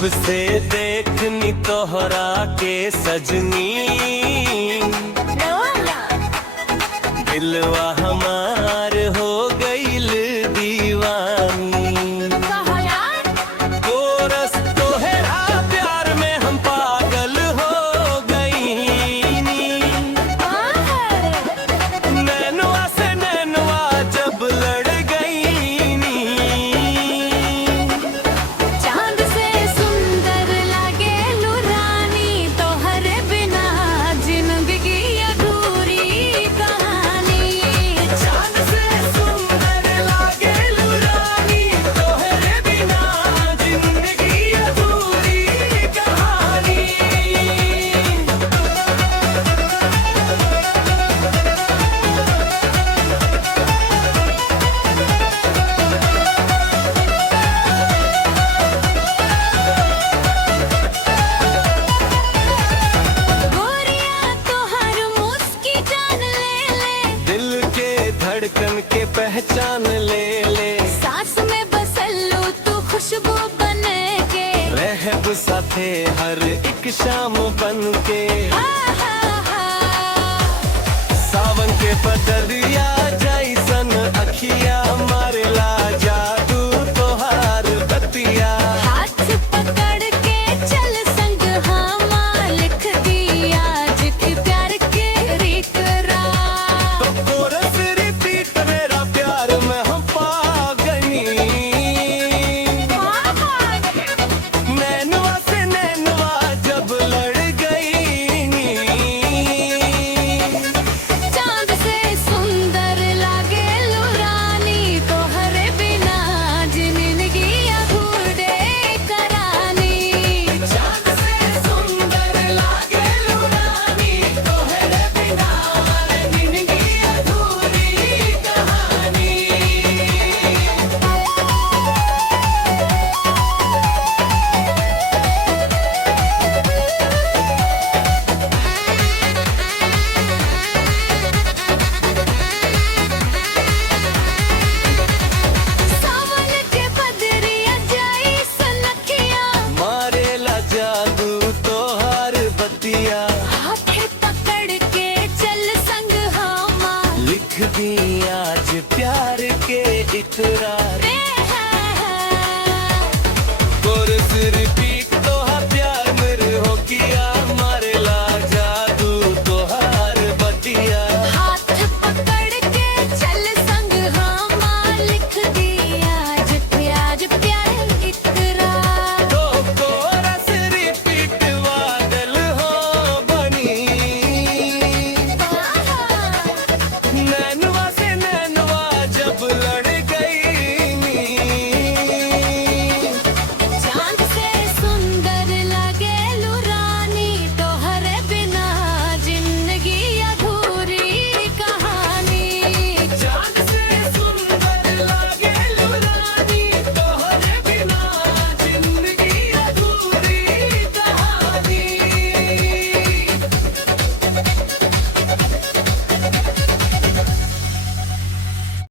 जब से देखनी तोहरा के सजनी, दिलवा हमार हो गईल दीवानी। कोरस तोहरा प्यार में हम पागल हो गईनी। नैनवा से नैनवा जब लड़ गईनी। चांद से सुंदर लागे लुरानी, तोहरे बिना जिंदगी अधूरी कहानी। चांद से सुंदर लागे लुरानी, तोहरे बिना जिंदगी अधूरी कहानी। गोरिया तोहर मुस्की जान ले ले, दिल के धड़कन के पहचान ले ले। सांस में बसलू तू खुशबू बन के। रहब साथे हर एक शाम बन के। हा हा हा। सावन के बदरिया